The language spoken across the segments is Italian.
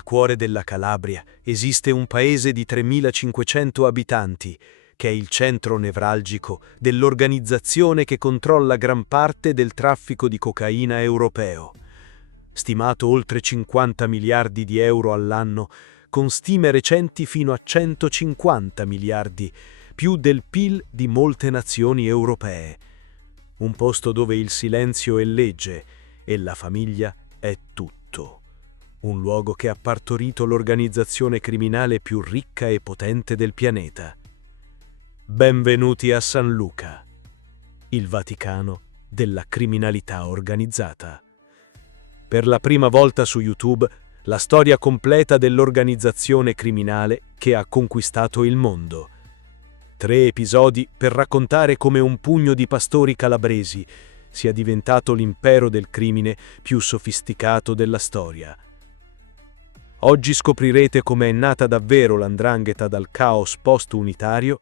Nel cuore della Calabria esiste un paese di 3.500 abitanti, che è il centro nevralgico dell'organizzazione che controlla gran parte del traffico di cocaina europeo. Stimato oltre 50 miliardi di euro all'anno, con stime recenti fino a 150 miliardi, più del PIL di molte nazioni europee. Un posto dove il silenzio è legge e la famiglia è tutto. Un luogo che ha partorito l'organizzazione criminale più ricca e potente del pianeta. Benvenuti a San Luca, il Vaticano della criminalità organizzata. Per la prima volta su YouTube, la storia completa dell'organizzazione criminale che ha conquistato il mondo. 3 episodi per raccontare come un pugno di pastori calabresi sia diventato l'impero del crimine più sofisticato della storia. Oggi scoprirete come è nata davvero l''ndrangheta dal caos post-unitario,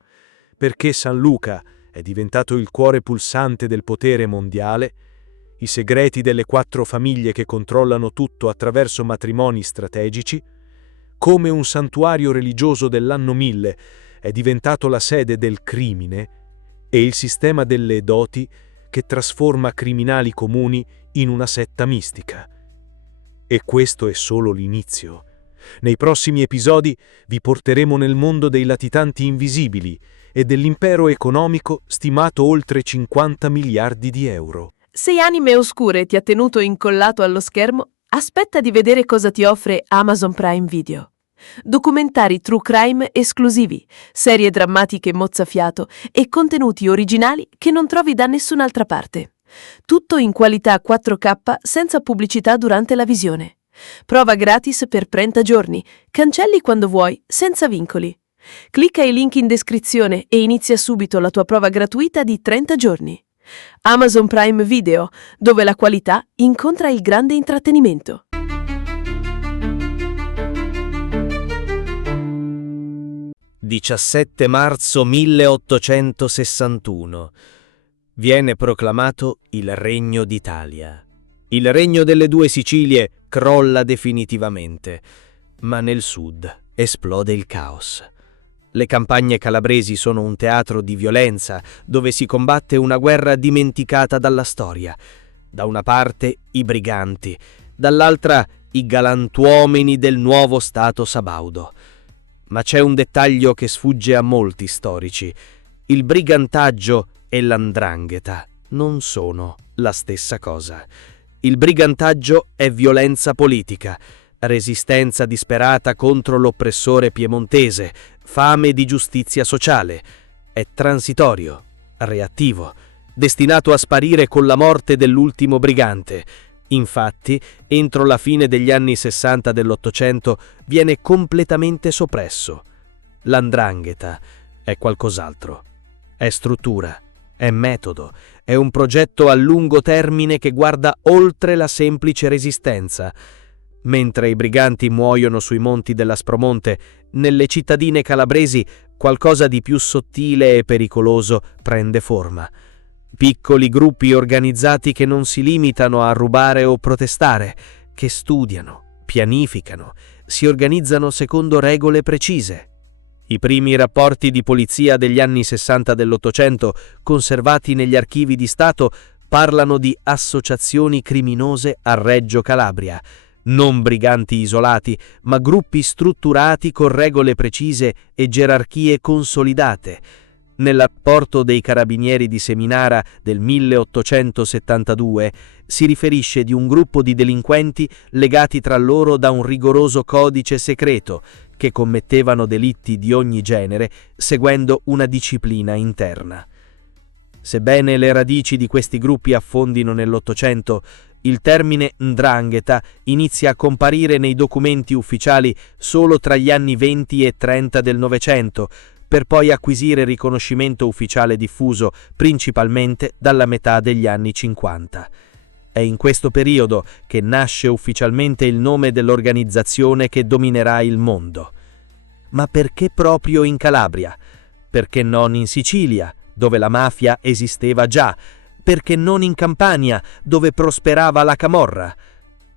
perché San Luca è diventato il cuore pulsante del potere mondiale, i segreti delle 4 famiglie che controllano tutto attraverso matrimoni strategici, come un santuario religioso dell'anno 1000 è diventato la sede del crimine, e il sistema delle doti che trasforma criminali comuni in una setta mistica. E questo è solo l'inizio. Nei prossimi episodi vi porteremo nel mondo dei latitanti invisibili e dell'impero economico stimato oltre 50 miliardi di euro. Se Anime Oscure ti ha tenuto incollato allo schermo, aspetta di vedere cosa ti offre Amazon Prime Video. Documentari true crime esclusivi, serie drammatiche mozzafiato e contenuti originali che non trovi da nessun'altra parte. Tutto in qualità 4K senza pubblicità durante la visione. Prova gratis per 30 giorni, cancelli quando vuoi, senza vincoli. Clicca i link in descrizione e inizia subito la tua prova gratuita di 30 giorni. Amazon Prime Video, dove la qualità incontra il grande intrattenimento. – 17 marzo 1861. Viene proclamato il Regno d'Italia. Il Regno delle 2 Sicilie crolla definitivamente, ma nel sud esplode il caos. Le campagne calabresi sono un teatro di violenza dove si combatte una guerra dimenticata dalla storia. Da una parte i briganti, dall'altra i galantuomini del nuovo Stato sabaudo. Ma c'è un dettaglio che sfugge a molti storici. Il brigantaggio e l''ndrangheta non sono la stessa cosa. Il brigantaggio è violenza politica, resistenza disperata contro l'oppressore piemontese, fame di giustizia sociale. È transitorio, reattivo, destinato a sparire con la morte dell'ultimo brigante. Infatti, entro la fine degli anni 60 dell'Ottocento viene completamente soppresso. L''ndrangheta è qualcos'altro. È struttura, è metodo, è un progetto a lungo termine che guarda oltre la semplice resistenza. Mentre i briganti muoiono sui monti dell'Aspromonte, nelle cittadine calabresi qualcosa di più sottile e pericoloso prende forma. Piccoli gruppi organizzati che non si limitano a rubare o protestare, che studiano, pianificano, si organizzano secondo regole precise. I primi rapporti di polizia degli anni 60 dell'Ottocento, conservati negli archivi di Stato, parlano di associazioni criminose a Reggio Calabria. Non briganti isolati, ma gruppi strutturati con regole precise e gerarchie consolidate. Nel rapporto dei Carabinieri di Seminara del 1872 si riferisce di un gruppo di delinquenti legati tra loro da un rigoroso codice segreto che commettevano delitti di ogni genere seguendo una disciplina interna. Sebbene le radici di questi gruppi affondino nell'Ottocento, il termine 'ndrangheta inizia a comparire nei documenti ufficiali solo tra gli anni 20 e 30 del Novecento, per poi acquisire riconoscimento ufficiale diffuso principalmente dalla metà degli anni 50. È in questo periodo che nasce ufficialmente il nome dell'organizzazione che dominerà il mondo. Ma perché proprio in Calabria? Perché non in Sicilia, dove la mafia esisteva già? Perché non in Campania, dove prosperava la camorra?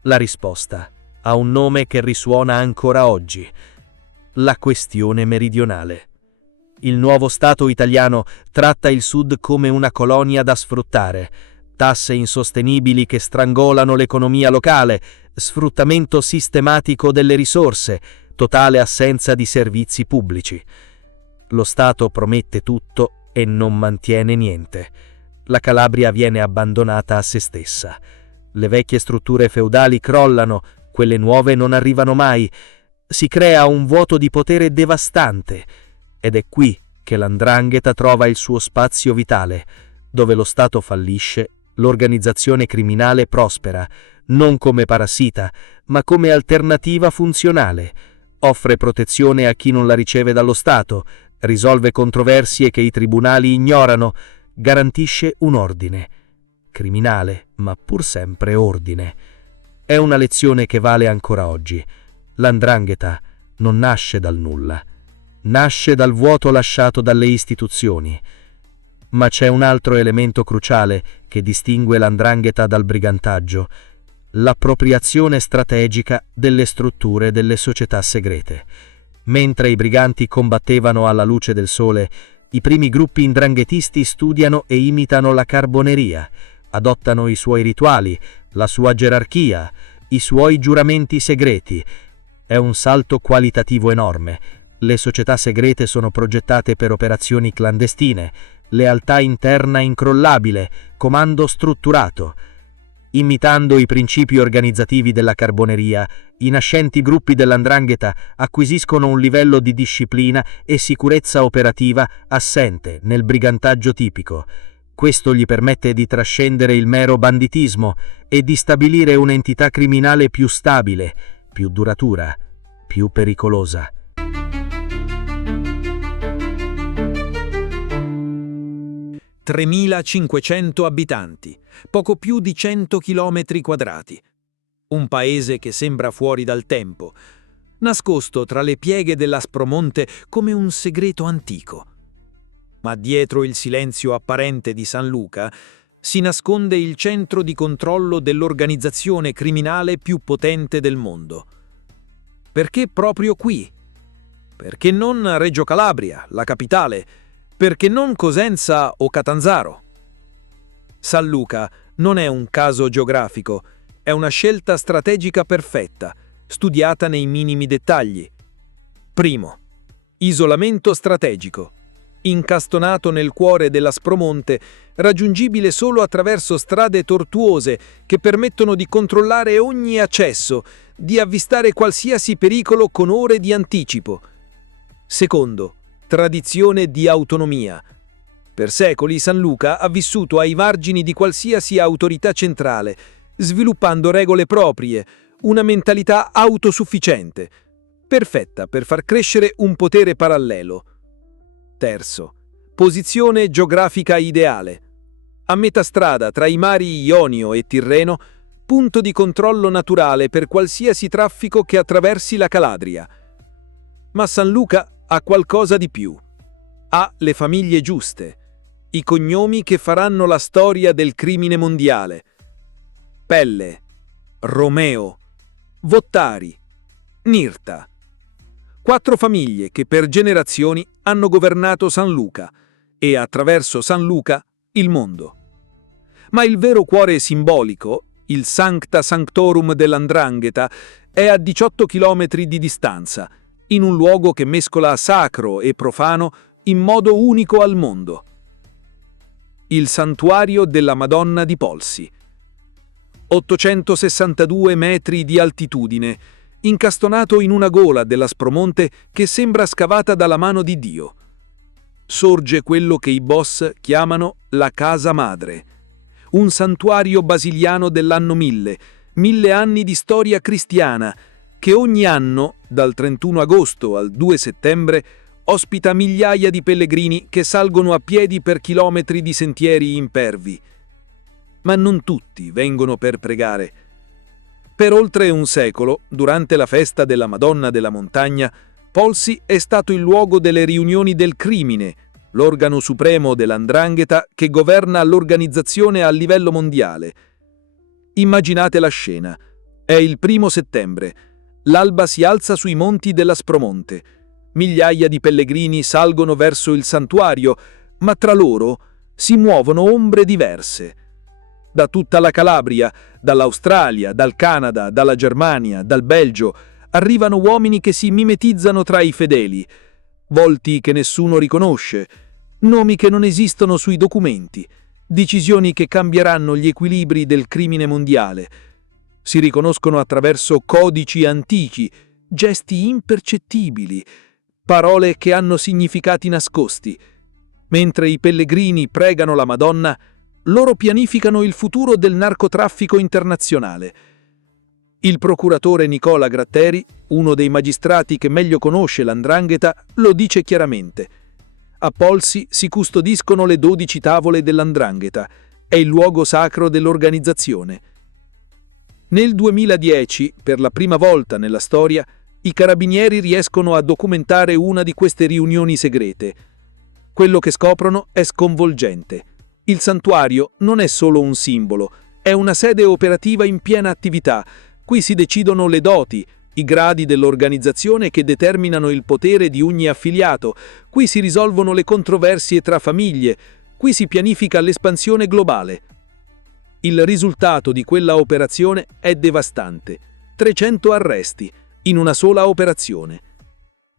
La risposta ha un nome che risuona ancora oggi: la questione meridionale. Il nuovo Stato italiano tratta il Sud come una colonia da sfruttare, tasse insostenibili che strangolano l'economia locale, sfruttamento sistematico delle risorse, totale assenza di servizi pubblici. Lo Stato promette tutto e non mantiene niente. La Calabria viene abbandonata a se stessa. Le vecchie strutture feudali crollano, quelle nuove non arrivano mai. Si crea un vuoto di potere devastante. Ed è qui che l''ndrangheta trova il suo spazio vitale. Dove lo Stato fallisce, l'organizzazione criminale prospera, non come parassita, ma come alternativa funzionale. Offre protezione a chi non la riceve dallo Stato, risolve controversie che i tribunali ignorano, garantisce un ordine. Criminale, ma pur sempre ordine. È una lezione che vale ancora oggi. L''ndrangheta non nasce dal nulla. Nasce dal vuoto lasciato dalle istituzioni. Ma c'è un altro elemento cruciale che distingue l''ndrangheta dal brigantaggio: l'appropriazione strategica delle strutture delle società segrete. Mentre i briganti combattevano alla luce del sole, i primi gruppi 'ndranghetisti studiano e imitano la carboneria, adottano i suoi rituali, la sua gerarchia, i suoi giuramenti segreti. È un salto qualitativo enorme. Le società segrete sono progettate per operazioni clandestine, lealtà interna incrollabile, comando strutturato. Imitando i principi organizzativi della carboneria, i nascenti gruppi dell''ndrangheta acquisiscono un livello di disciplina e sicurezza operativa assente nel brigantaggio tipico. Questo gli permette di trascendere il mero banditismo e di stabilire un'entità criminale più stabile, più duratura, più pericolosa. «3.500 abitanti, poco più di 100 chilometri quadrati. Un paese che sembra fuori dal tempo, nascosto tra le pieghe dell'Aspromonte come un segreto antico. Ma dietro il silenzio apparente di San Luca si nasconde il centro di controllo dell'organizzazione criminale più potente del mondo. Perché proprio qui? Perché non a Reggio Calabria, la capitale? Perché non Cosenza o Catanzaro? San Luca non è un caso geografico, è una scelta strategica perfetta, studiata nei minimi dettagli. Primo, isolamento strategico. Incastonato nel cuore dell'Aspromonte, raggiungibile solo attraverso strade tortuose che permettono di controllare ogni accesso, di avvistare qualsiasi pericolo con ore di anticipo. Secondo, tradizione di autonomia. Per secoli San Luca ha vissuto ai margini di qualsiasi autorità centrale, sviluppando regole proprie, una mentalità autosufficiente, perfetta per far crescere un potere parallelo. Terzo, posizione geografica ideale. A metà strada tra i mari Ionio e Tirreno, punto di controllo naturale per qualsiasi traffico che attraversi la Calabria. Ma San Luca ha qualcosa di più. Ha le famiglie giuste, i cognomi che faranno la storia del crimine mondiale. Pelle, Romeo, Vottari, Nirta. 4 famiglie che per generazioni hanno governato San Luca e attraverso San Luca il mondo. Ma il vero cuore simbolico, il Sancta Sanctorum dell''ndrangheta, è a 18 chilometri di distanza, in un luogo che mescola sacro e profano in modo unico al mondo. Il santuario della Madonna di Polsi. 862 metri di altitudine, incastonato in una gola dell'Aspromonte che sembra scavata dalla mano di Dio. Sorge quello che i boss chiamano la Casa Madre, un santuario basiliano dell'anno 1000 anni di storia cristiana, che ogni anno, dal 31 agosto al 2 settembre, ospita migliaia di pellegrini che salgono a piedi per chilometri di sentieri impervi. Ma non tutti vengono per pregare. Per oltre un secolo, durante la festa della Madonna della Montagna, Polsi è stato il luogo delle riunioni del crimine, l'organo supremo dell''ndrangheta che governa l'organizzazione a livello mondiale. Immaginate la scena. È il 1° settembre. L'alba si alza sui monti dell'Aspromonte. Migliaia di pellegrini salgono verso il santuario, ma tra loro si muovono ombre diverse. Da tutta la Calabria, dall'Australia, dal Canada, dalla Germania, dal Belgio, arrivano uomini che si mimetizzano tra i fedeli, volti che nessuno riconosce, nomi che non esistono sui documenti, decisioni che cambieranno gli equilibri del crimine mondiale. Si riconoscono attraverso codici antichi, gesti impercettibili, parole che hanno significati nascosti. Mentre i pellegrini pregano la Madonna, loro pianificano il futuro del narcotraffico internazionale. Il procuratore Nicola Gratteri, uno dei magistrati che meglio conosce l''ndrangheta, lo dice chiaramente. A Polsi si custodiscono le 12 tavole dell''ndrangheta, è il luogo sacro dell'organizzazione. Nel 2010, per la prima volta nella storia, i carabinieri riescono a documentare una di queste riunioni segrete. Quello che scoprono è sconvolgente. Il santuario non è solo un simbolo, è una sede operativa in piena attività. Qui si decidono le doti, i gradi dell'organizzazione che determinano il potere di ogni affiliato. Qui si risolvono le controversie tra famiglie. Qui si pianifica l'espansione globale. Il risultato di quella operazione è devastante. 300 arresti, in una sola operazione.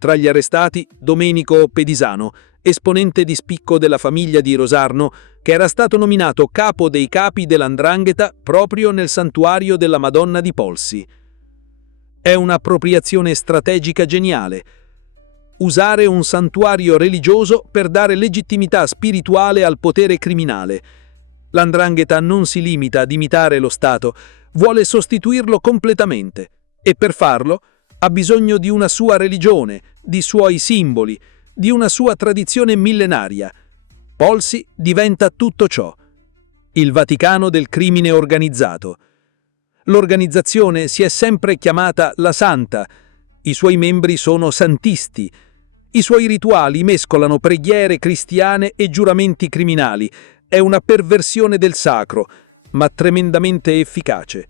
Tra gli arrestati, Domenico Pedisano, esponente di spicco della famiglia di Rosarno, che era stato nominato capo dei capi dell''ndrangheta proprio nel santuario della Madonna di Polsi. È un'appropriazione strategica geniale. Usare un santuario religioso per dare legittimità spirituale al potere criminale. L''ndrangheta non si limita ad imitare lo Stato, vuole sostituirlo completamente e per farlo ha bisogno di una sua religione, di suoi simboli, di una sua tradizione millenaria. Polsi diventa tutto ciò. Il Vaticano del crimine organizzato. L'organizzazione si è sempre chiamata la Santa. I suoi membri sono santisti. I suoi rituali mescolano preghiere cristiane e giuramenti criminali. È una perversione del sacro, ma tremendamente efficace.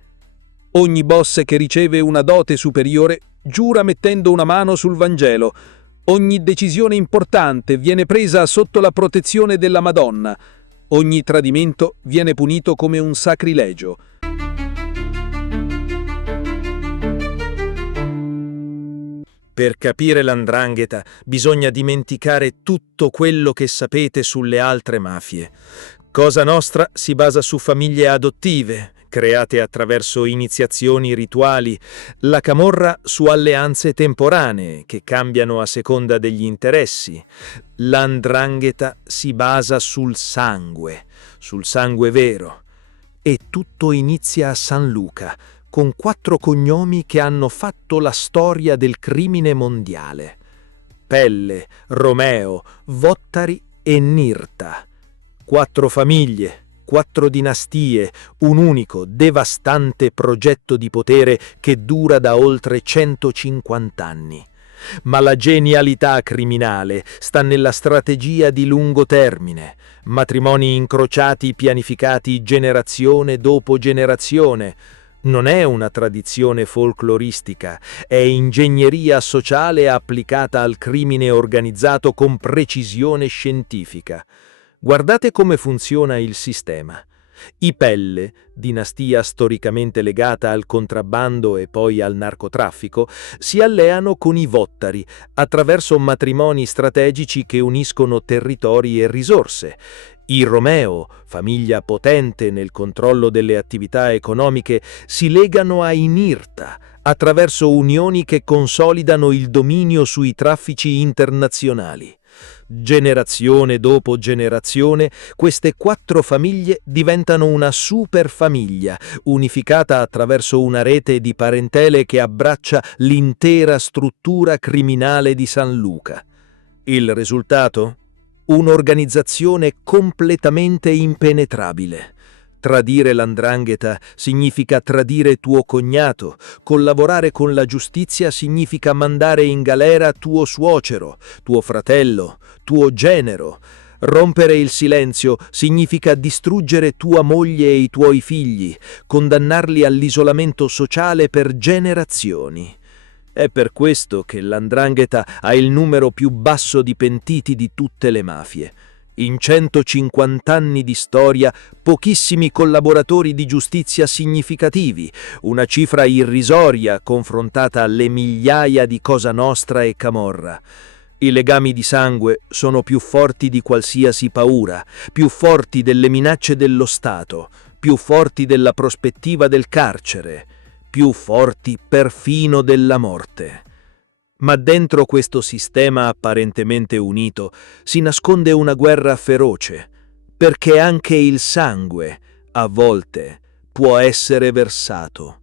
Ogni boss che riceve una dote superiore giura mettendo una mano sul Vangelo. Ogni decisione importante viene presa sotto la protezione della Madonna. Ogni tradimento viene punito come un sacrilegio. Per capire l''ndrangheta bisogna dimenticare tutto quello che sapete sulle altre mafie. Cosa Nostra si basa su famiglie adottive, create attraverso iniziazioni rituali, la Camorra su alleanze temporanee che cambiano a seconda degli interessi. L''ndrangheta si basa sul sangue vero. E tutto inizia a San Luca, con 4 cognomi che hanno fatto la storia del crimine mondiale. Pelle, Romeo, Vottari e Nirta. 4 famiglie, 4 dinastie, un unico, devastante progetto di potere che dura da oltre 150 anni. Ma la genialità criminale sta nella strategia di lungo termine, matrimoni incrociati pianificati generazione dopo generazione. Non è una tradizione folcloristica, è ingegneria sociale applicata al crimine organizzato con precisione scientifica. Guardate come funziona il sistema. I Pelle, dinastia storicamente legata al contrabbando e poi al narcotraffico, si alleano con i Vottari attraverso matrimoni strategici che uniscono territori e risorse. I Romeo, famiglia potente nel controllo delle attività economiche, si legano ai Nirta attraverso unioni che consolidano il dominio sui traffici internazionali. Generazione dopo generazione, queste 4 famiglie diventano una superfamiglia, unificata attraverso una rete di parentele che abbraccia l'intera struttura criminale di San Luca. Il risultato? Un'organizzazione completamente impenetrabile. Tradire l''ndrangheta significa tradire tuo cognato, collaborare con la giustizia significa mandare in galera tuo suocero, tuo fratello, tuo genero. Rompere il silenzio significa distruggere tua moglie e i tuoi figli, condannarli all'isolamento sociale per generazioni. È per questo che l''ndrangheta ha il numero più basso di pentiti di tutte le mafie. In 150 anni di storia, pochissimi collaboratori di giustizia significativi, una cifra irrisoria confrontata alle migliaia di Cosa Nostra e Camorra. I legami di sangue sono più forti di qualsiasi paura, più forti delle minacce dello Stato, più forti della prospettiva del carcere, più forti perfino della morte. Ma dentro questo sistema apparentemente unito si nasconde una guerra feroce, perché anche il sangue, a volte, può essere versato.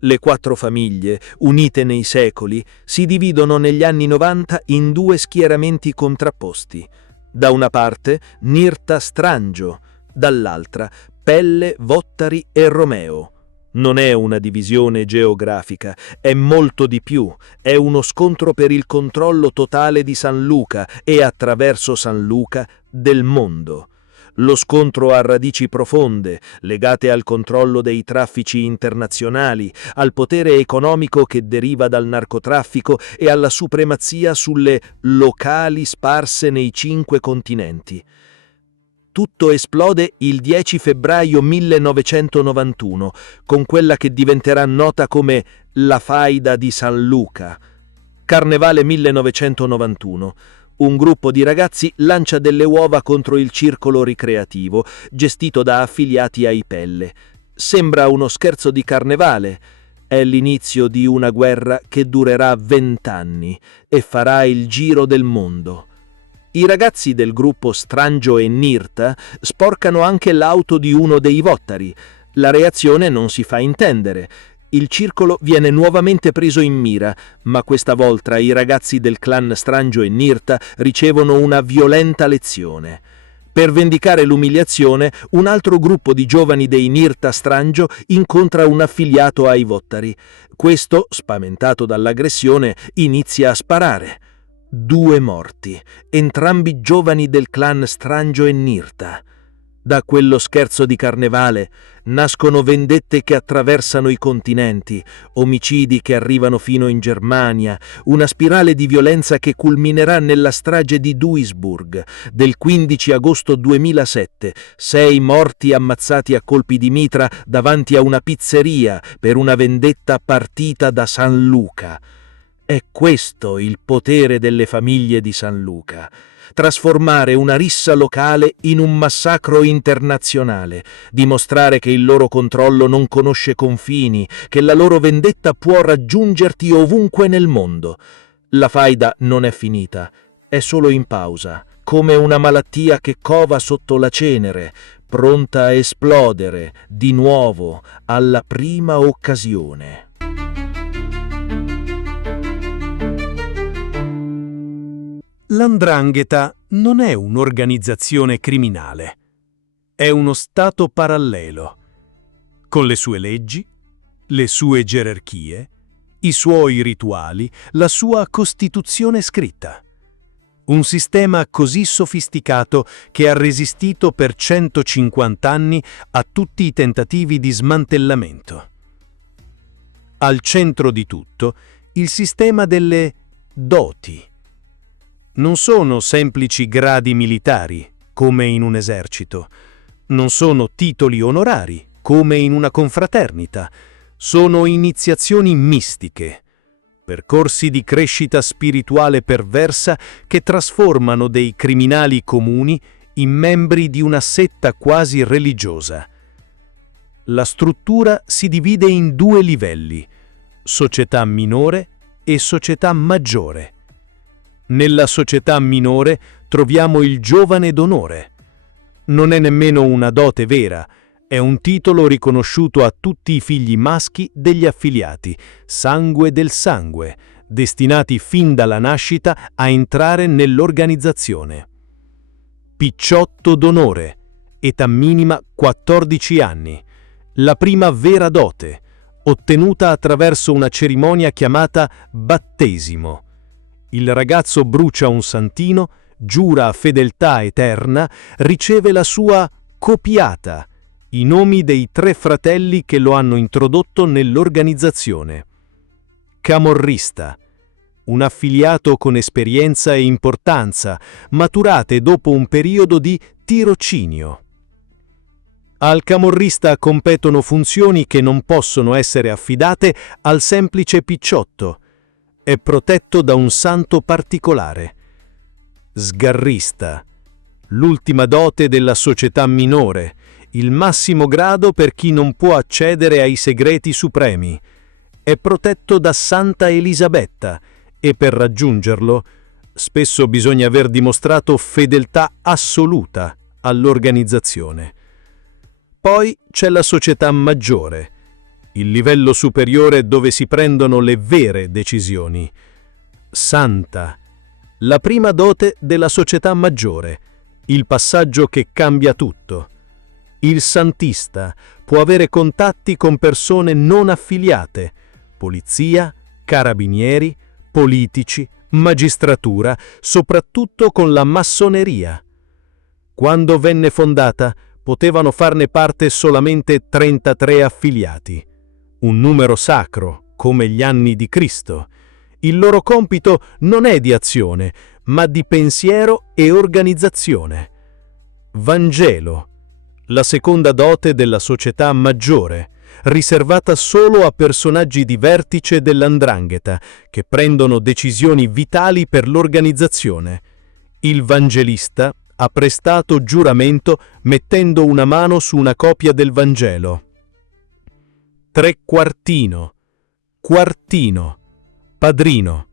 Le 4 famiglie, unite nei secoli, si dividono negli anni 90 in 2 schieramenti contrapposti. Da una parte Nirta Strangio, dall'altra Pelle, Vottari e Romeo. Non è una divisione geografica, è molto di più, è uno scontro per il controllo totale di San Luca e, attraverso San Luca, del mondo. Lo scontro ha radici profonde, legate al controllo dei traffici internazionali, al potere economico che deriva dal narcotraffico e alla supremazia sulle locali sparse nei 5 continenti. Tutto esplode il 10 febbraio 1991, con quella che diventerà nota come la faida di San Luca. Carnevale 1991. Un gruppo di ragazzi lancia delle uova contro il circolo ricreativo, gestito da affiliati ai Pelle. Sembra uno scherzo di carnevale. È l'inizio di una guerra che durerà 20 anni e farà il giro del mondo. I ragazzi del gruppo Strangio e Nirta sporcano anche l'auto di uno dei Vottari. La reazione non si fa intendere. Il circolo viene nuovamente preso in mira, ma questa volta i ragazzi del clan Strangio e Nirta ricevono una violenta lezione. Per vendicare l'umiliazione, un altro gruppo di giovani dei Nirta Strangio incontra un affiliato ai Vottari. Questo, spaventato dall'aggressione, inizia a sparare. 2 morti, entrambi giovani del clan Strangio e Nirta. Da quello scherzo di carnevale nascono vendette che attraversano i continenti, omicidi che arrivano fino in Germania, una spirale di violenza che culminerà nella strage di Duisburg del 15 agosto 2007, 6 morti ammazzati a colpi di mitra davanti a una pizzeria per una vendetta partita da San Luca. È questo il potere delle famiglie di San Luca. Trasformare una rissa locale in un massacro internazionale, dimostrare che il loro controllo non conosce confini, che la loro vendetta può raggiungerti ovunque nel mondo. La faida non è finita, è solo in pausa, come una malattia che cova sotto la cenere, pronta a esplodere di nuovo alla prima occasione. L''ndrangheta non è un'organizzazione criminale, è uno stato parallelo, con le sue leggi, le sue gerarchie, i suoi rituali, la sua costituzione scritta. Un sistema così sofisticato che ha resistito per 150 anni a tutti i tentativi di smantellamento. Al centro di tutto, il sistema delle doti. Non sono semplici gradi militari, come in un esercito. Non sono titoli onorari, come in una confraternita. Sono iniziazioni mistiche, percorsi di crescita spirituale perversa che trasformano dei criminali comuni in membri di una setta quasi religiosa. La struttura si divide in 2 livelli, società minore e società maggiore. Nella società minore troviamo il giovane d'onore. Non è nemmeno una dote vera, è un titolo riconosciuto a tutti i figli maschi degli affiliati, sangue del sangue, destinati fin dalla nascita a entrare nell'organizzazione. Picciotto d'onore, età minima 14 anni, la prima vera dote, ottenuta attraverso una cerimonia chiamata battesimo. Il ragazzo brucia un santino, giura fedeltà eterna, riceve la sua copiata, i nomi dei 3 fratelli che lo hanno introdotto nell'organizzazione. Camorrista, un affiliato con esperienza e importanza, maturate dopo un periodo di tirocinio. Al camorrista competono funzioni che non possono essere affidate al semplice picciotto. È protetto da un santo particolare. Sgarrista, l'ultima dote della società minore, il massimo grado per chi non può accedere ai segreti supremi. È protetto da Santa Elisabetta e per raggiungerlo spesso bisogna aver dimostrato fedeltà assoluta all'organizzazione. Poi c'è la società maggiore, il livello superiore dove si prendono le vere decisioni. Santa, la prima dote della società maggiore, il passaggio che cambia tutto. Il santista può avere contatti con persone non affiliate, polizia, carabinieri, politici, magistratura, soprattutto con la massoneria. Quando venne fondata, potevano farne parte solamente 33 affiliati, un numero sacro, come gli anni di Cristo. Il loro compito non è di azione, ma di pensiero e organizzazione. Vangelo, la seconda dote della società maggiore, riservata solo a personaggi di vertice dell''ndrangheta che prendono decisioni vitali per l'organizzazione. Il Vangelista ha prestato giuramento mettendo una mano su una copia del Vangelo. Trequartino, quartino, padrino.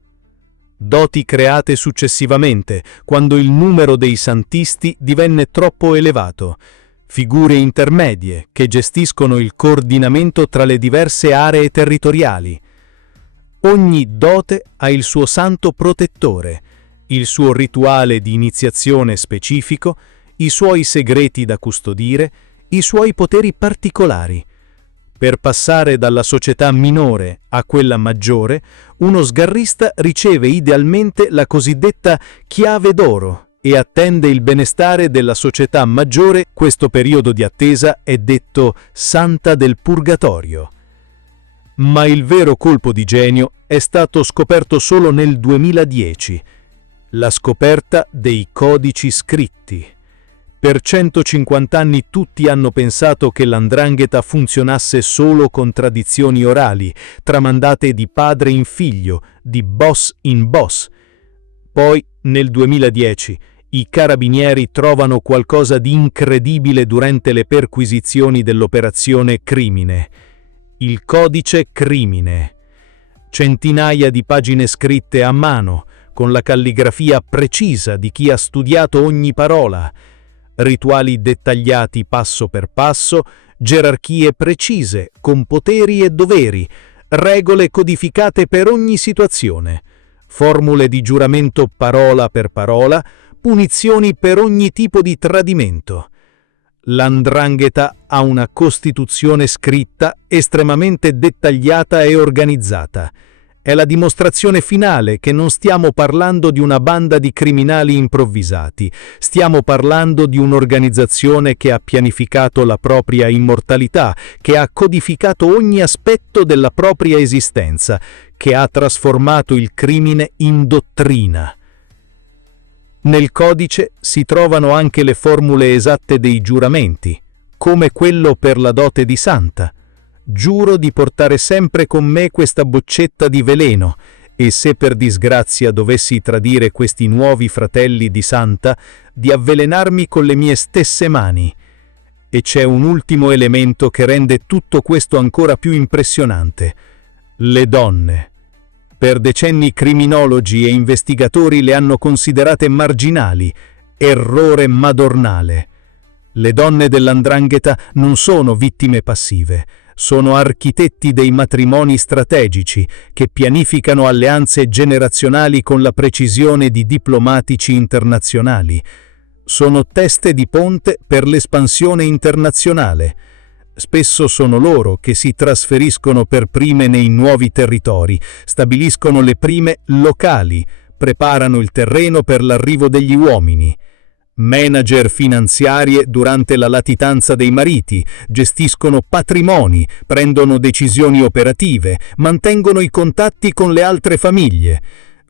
Doti create successivamente, quando il numero dei santisti divenne troppo elevato. Figure intermedie che gestiscono il coordinamento tra le diverse aree territoriali. Ogni dote ha il suo santo protettore, il suo rituale di iniziazione specifico, i suoi segreti da custodire, i suoi poteri particolari. Per passare dalla società minore a quella maggiore, uno sgarrista riceve idealmente la cosiddetta chiave d'oro e attende il benestare della società maggiore. Questo periodo di attesa è detto Santa del Purgatorio. Ma il vero colpo di genio è stato scoperto solo nel 2010, la scoperta dei codici scritti. Per 150 anni tutti hanno pensato che l''ndrangheta funzionasse solo con tradizioni orali, tramandate di padre in figlio, di boss in boss. Poi, nel 2010, i carabinieri trovano qualcosa di incredibile durante le perquisizioni dell'operazione Crimine. Il codice Crimine. Centinaia di pagine scritte a mano, con la calligrafia precisa di chi ha studiato ogni parola. Rituali dettagliati passo per passo, gerarchie precise, con poteri e doveri, regole codificate per ogni situazione, formule di giuramento parola per parola, punizioni per ogni tipo di tradimento. L''ndrangheta ha una costituzione scritta estremamente dettagliata e organizzata. È la dimostrazione finale che non stiamo parlando di una banda di criminali improvvisati, stiamo parlando di un'organizzazione che ha pianificato la propria immortalità, che ha codificato ogni aspetto della propria esistenza, che ha trasformato il crimine in dottrina. Nel codice si trovano anche le formule esatte dei giuramenti, come quello per la dote di Santa. Giuro di portare sempre con me questa boccetta di veleno e se per disgrazia dovessi tradire questi nuovi fratelli di Santa, di avvelenarmi con le mie stesse mani. E c'è un ultimo elemento che rende tutto questo ancora più impressionante. Le donne. Per decenni criminologi e investigatori le hanno considerate marginali, errore madornale. Le donne dell''ndrangheta non sono vittime passive, sono architetti dei matrimoni strategici che pianificano alleanze generazionali con la precisione di diplomatici internazionali. Sono teste di ponte per l'espansione internazionale. Spesso sono loro che si trasferiscono per prime nei nuovi territori, stabiliscono le prime locali, preparano il terreno per l'arrivo degli uomini. Manager finanziarie durante la latitanza dei mariti, gestiscono patrimoni, prendono decisioni operative, mantengono i contatti con le altre famiglie.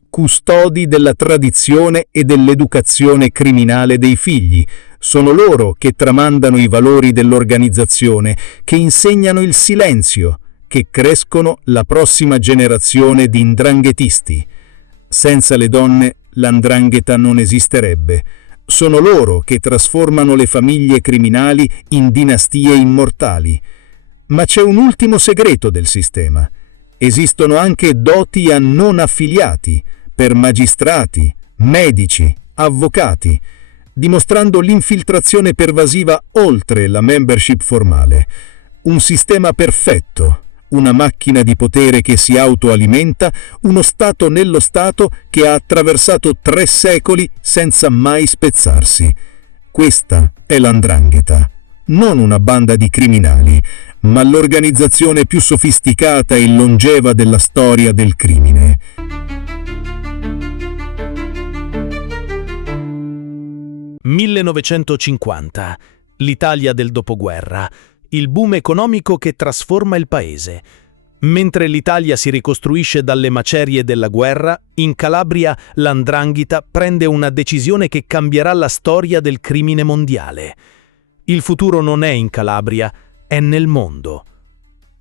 Custodi della tradizione e dell'educazione criminale dei figli. Sono loro che tramandano i valori dell'organizzazione, che insegnano il silenzio, che crescono la prossima generazione di 'ndranghetisti. Senza le donne, l''ndrangheta non esisterebbe. Sono loro che trasformano le famiglie criminali in dinastie immortali. Ma c'è un ultimo segreto del sistema. Esistono anche doti a non affiliati, per magistrati, medici, avvocati, dimostrando l'infiltrazione pervasiva oltre la membership formale. Un sistema perfetto, una macchina di potere che si autoalimenta, uno Stato nello Stato che ha attraversato 3 secoli senza mai spezzarsi. Questa è l''ndrangheta, non una banda di criminali, ma l'organizzazione più sofisticata e longeva della storia del crimine. «1950, l'Italia del dopoguerra, il boom economico che trasforma il paese. Mentre l'Italia si ricostruisce dalle macerie della guerra, in Calabria l''ndrangheta prende una decisione che cambierà la storia del crimine mondiale. Il futuro non è in Calabria, è nel mondo.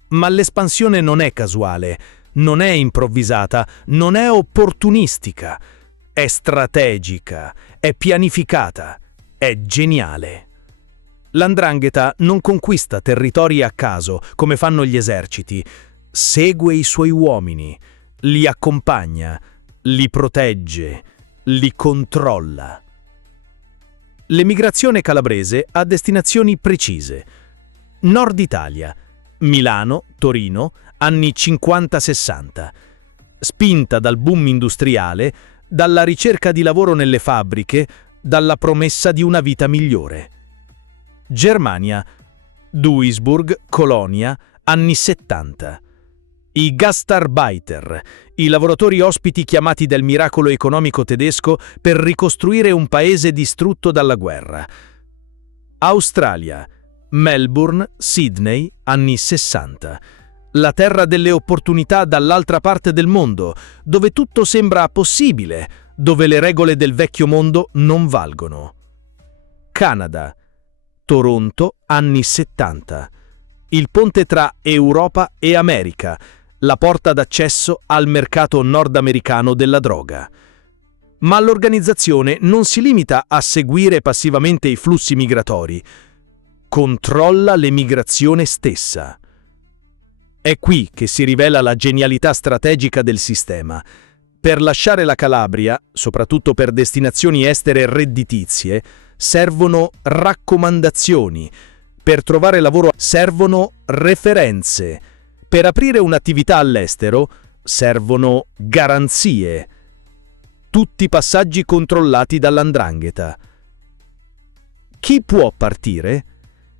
Ma l'espansione non è casuale, non è improvvisata, non è opportunistica. È strategica, è pianificata, è geniale. L''ndrangheta non conquista territori a caso, come fanno gli eserciti. Segue i suoi uomini, li accompagna, li protegge, li controlla. L'emigrazione calabrese ha destinazioni precise. Nord Italia, Milano, Torino, anni 50-60. Spinta dal boom industriale, dalla ricerca di lavoro nelle fabbriche, dalla promessa di una vita migliore. Germania, Duisburg, Colonia, anni 70. I Gastarbeiter, i lavoratori ospiti chiamati dal miracolo economico tedesco per ricostruire un paese distrutto dalla guerra. Australia, Melbourne, Sydney, anni 60. La terra delle opportunità dall'altra parte del mondo, dove tutto sembra possibile, dove le regole del vecchio mondo non valgono. Canada, Toronto, anni 70. Il ponte tra Europa e America, la porta d'accesso al mercato nordamericano della droga. Ma l'organizzazione non si limita a seguire passivamente i flussi migratori, controlla l'emigrazione stessa. È qui che si rivela la genialità strategica del sistema. Per lasciare la Calabria, soprattutto per destinazioni estere redditizie, servono raccomandazioni. Per trovare lavoro servono referenze. Per aprire un'attività all'estero servono garanzie. Tutti passaggi controllati dall''ndrangheta. Chi può partire?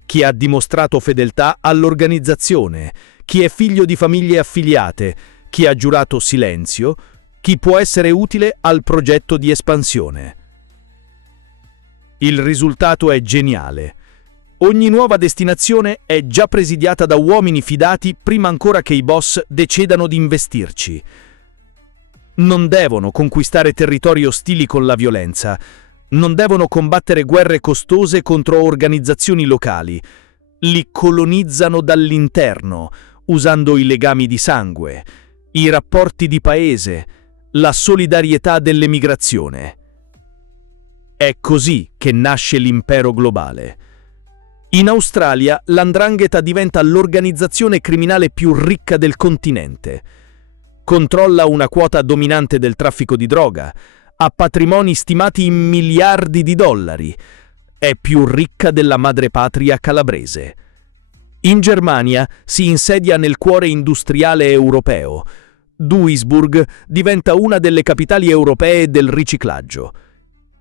Chi ha dimostrato fedeltà all'organizzazione, chi è figlio di famiglie affiliate, chi ha giurato silenzio, chi può essere utile al progetto di espansione. Il risultato è geniale. Ogni nuova destinazione è già presidiata da uomini fidati prima ancora che i boss decidano di investirci. Non devono conquistare territori ostili con la violenza, non devono combattere guerre costose contro organizzazioni locali. Li colonizzano dall'interno, usando i legami di sangue, i rapporti di paese, la solidarietà dell'emigrazione. È così che nasce l'impero globale. In Australia, l''ndrangheta diventa l'organizzazione criminale più ricca del continente. Controlla una quota dominante del traffico di droga, ha patrimoni stimati in miliardi di dollari, è più ricca della madrepatria calabrese. In Germania si insedia nel cuore industriale europeo. Duisburg diventa una delle capitali europee del riciclaggio.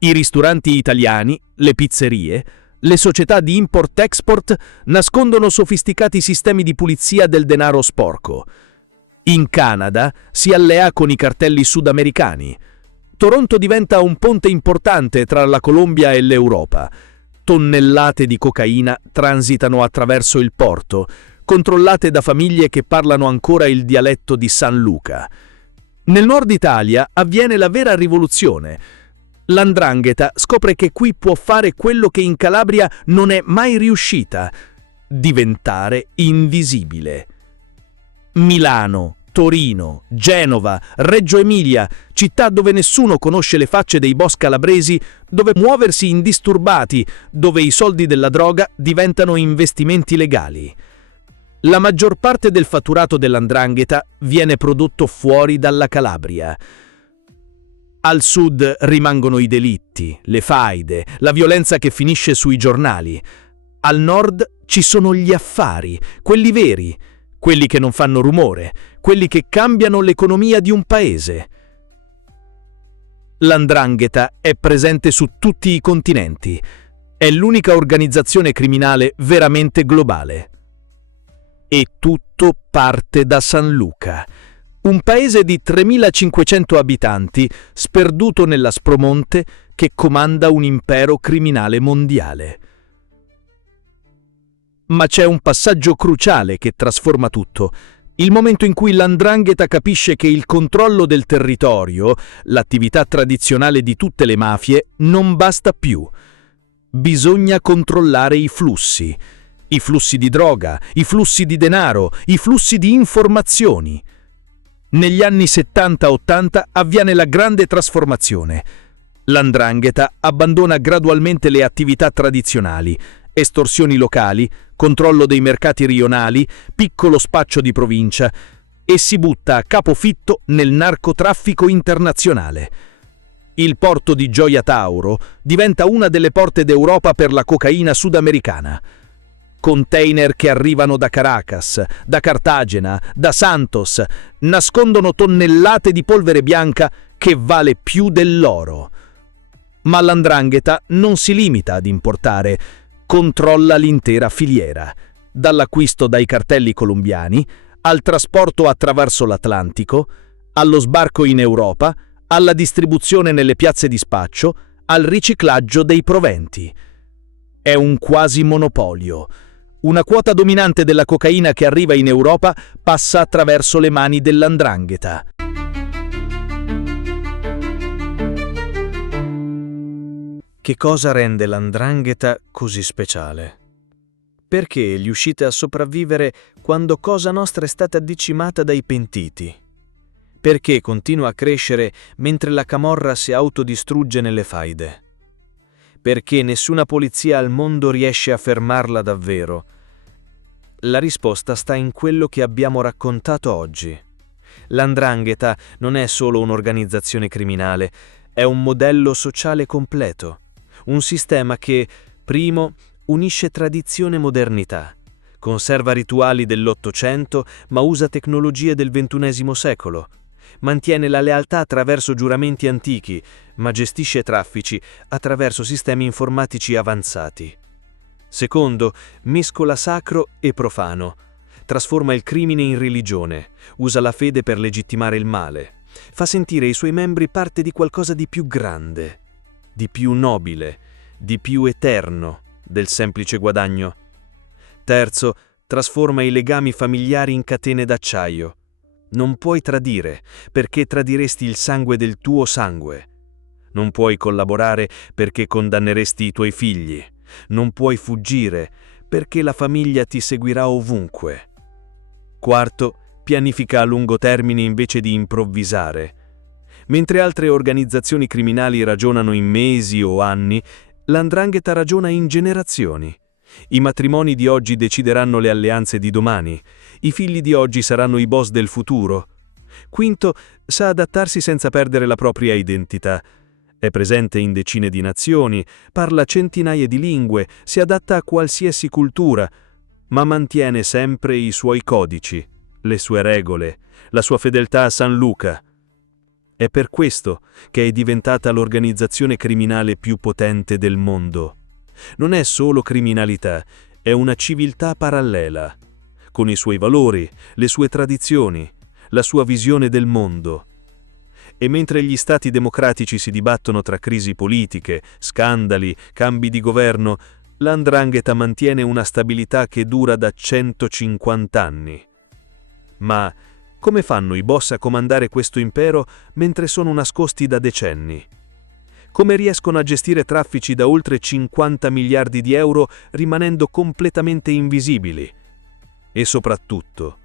I ristoranti italiani, le pizzerie, le società di import-export nascondono sofisticati sistemi di pulizia del denaro sporco. In Canada si allea con i cartelli sudamericani. Toronto diventa un ponte importante tra la Colombia e l'Europa. Tonnellate di cocaina transitano attraverso il porto, controllate da famiglie che parlano ancora il dialetto di San Luca. Nel nord Italia avviene la vera rivoluzione. L''ndrangheta scopre che qui può fare quello che in Calabria non è mai riuscita: diventare invisibile. Milano, Torino, Genova, Reggio Emilia, città dove nessuno conosce le facce dei boss calabresi, dove muoversi indisturbati, dove i soldi della droga diventano investimenti legali. La maggior parte del fatturato dell''ndrangheta viene prodotto fuori dalla Calabria. Al sud rimangono i delitti, le faide, la violenza che finisce sui giornali. Al nord ci sono gli affari, quelli veri, quelli che non fanno rumore, quelli che cambiano l'economia di un paese. L''ndrangheta è presente su tutti i continenti. È l'unica organizzazione criminale veramente globale. E tutto parte da San Luca, un paese di 3.500 abitanti sperduto nell'Aspromonte che comanda un impero criminale mondiale. Ma c'è un passaggio cruciale che trasforma tutto: il momento in cui l''ndrangheta capisce che il controllo del territorio, l'attività tradizionale di tutte le mafie, non basta più. Bisogna controllare i flussi di droga, i flussi di denaro, i flussi di informazioni. Negli anni 70-80 avviene la grande trasformazione. L''ndrangheta abbandona gradualmente le attività tradizionali: estorsioni locali, controllo dei mercati rionali, piccolo spaccio di provincia, e si butta a capofitto nel narcotraffico internazionale. Il porto di Gioia Tauro diventa una delle porte d'Europa per la cocaina sudamericana. Container che arrivano da Caracas, da Cartagena, da Santos, nascondono tonnellate di polvere bianca che vale più dell'oro. Ma l''ndrangheta non si limita ad importare, controlla l'intera filiera, dall'acquisto dai cartelli colombiani, al trasporto attraverso l'Atlantico, allo sbarco in Europa, alla distribuzione nelle piazze di spaccio, al riciclaggio dei proventi. È un quasi monopolio. Una quota dominante della cocaina che arriva in Europa passa attraverso le mani dell''ndrangheta. Che cosa rende l''ndrangheta così speciale? Perché riuscite a sopravvivere quando Cosa Nostra è stata decimata dai pentiti? Perché continua a crescere mentre la camorra si autodistrugge nelle faide? Perché nessuna polizia al mondo riesce a fermarla davvero? La risposta sta in quello che abbiamo raccontato oggi. L''ndrangheta non è solo un'organizzazione criminale, è un modello sociale completo. Un sistema che, primo, unisce tradizione e modernità, conserva rituali dell'800 ma usa tecnologie del XXI secolo, mantiene la lealtà attraverso giuramenti antichi, ma gestisce traffici attraverso sistemi informatici avanzati. Secondo, mescola sacro e profano, trasforma il crimine in religione, usa la fede per legittimare il male, fa sentire i suoi membri parte di qualcosa di più grande, di più nobile, di più eterno del semplice guadagno. Terzo, trasforma i legami familiari in catene d'acciaio. Non puoi tradire, perché tradiresti il sangue del tuo sangue. Non puoi collaborare perché condanneresti i tuoi figli. Non puoi fuggire, perché la famiglia ti seguirà ovunque. Quarto, pianifica a lungo termine invece di improvvisare. Mentre altre organizzazioni criminali ragionano in mesi o anni, l''ndrangheta ragiona in generazioni. I matrimoni di oggi decideranno le alleanze di domani. I figli di oggi saranno i boss del futuro. Quinto, sa adattarsi senza perdere la propria identità. È presente in decine di nazioni, parla centinaia di lingue, si adatta a qualsiasi cultura, ma mantiene sempre i suoi codici, le sue regole, la sua fedeltà a San Luca. È per questo che è diventata l'organizzazione criminale più potente del mondo. Non è solo criminalità, è una civiltà parallela, con i suoi valori, le sue tradizioni, la sua visione del mondo. E mentre gli stati democratici si dibattono tra crisi politiche, scandali, cambi di governo, l''ndrangheta mantiene una stabilità che dura da 150 anni. Ma come fanno i boss a comandare questo impero mentre sono nascosti da decenni? Come riescono a gestire traffici da oltre 50 miliardi di euro rimanendo completamente invisibili? E soprattutto,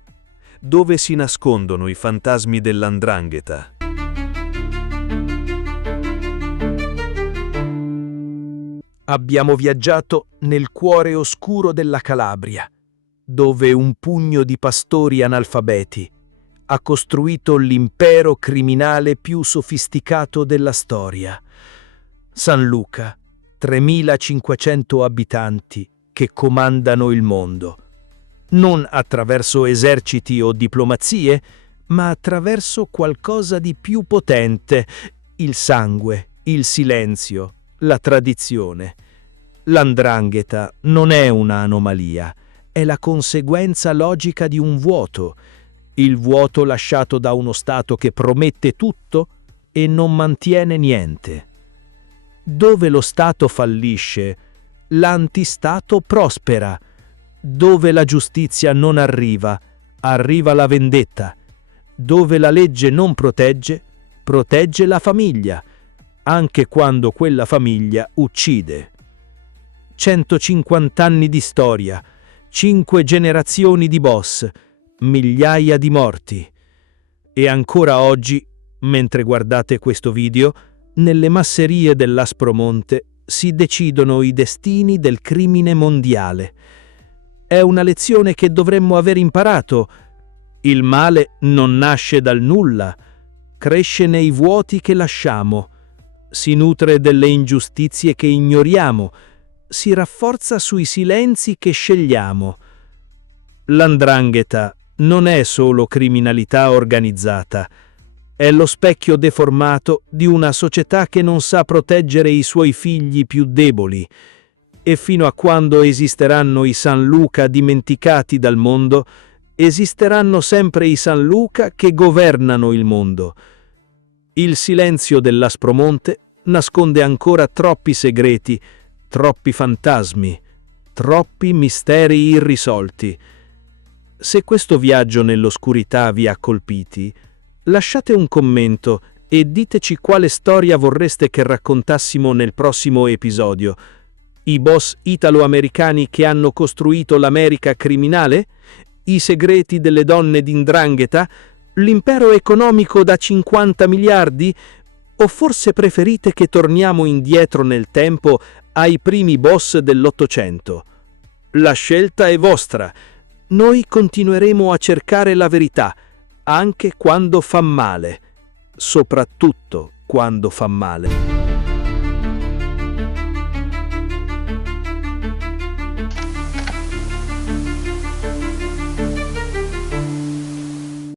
dove si nascondono i fantasmi dell''ndrangheta? Abbiamo viaggiato nel cuore oscuro della Calabria, dove un pugno di pastori analfabeti ha costruito l'impero criminale più sofisticato della storia. San Luca, 3.500 abitanti che comandano il mondo, non attraverso eserciti o diplomazie, ma attraverso qualcosa di più potente: il sangue, il silenzio, la tradizione. L''ndrangheta non è un'anomalia, è la conseguenza logica di un vuoto, il vuoto lasciato da uno Stato che promette tutto e non mantiene niente. Dove lo Stato fallisce, l'antistato prospera. Dove la giustizia non arriva, arriva la vendetta. Dove la legge non protegge, protegge la famiglia, anche quando quella famiglia uccide. 150 anni di storia, 5 generazioni di boss, migliaia di morti. E ancora oggi, mentre guardate questo video, nelle masserie dell'Aspromonte si decidono i destini del crimine mondiale. È una lezione che dovremmo aver imparato. Il male non nasce dal nulla, cresce nei vuoti che lasciamo, si nutre delle ingiustizie che ignoriamo, si rafforza sui silenzi che scegliamo. L''ndrangheta non è solo criminalità organizzata, è lo specchio deformato di una società che non sa proteggere i suoi figli più deboli. E fino a quando esisteranno i San Luca dimenticati dal mondo, esisteranno sempre i San Luca che governano il mondo. Il silenzio dell'Aspromonte nasconde ancora troppi segreti, troppi fantasmi, troppi misteri irrisolti. Se questo viaggio nell'oscurità vi ha colpiti, lasciate un commento e diteci quale storia vorreste che raccontassimo nel prossimo episodio. I boss italo-americani che hanno costruito l'America criminale? I segreti delle donne d''ndrangheta? L'impero economico da 50 miliardi? O forse preferite che torniamo indietro nel tempo ai primi boss dell'800? La scelta è vostra. Noi continueremo a cercare la verità, anche quando fa male, soprattutto quando fa male.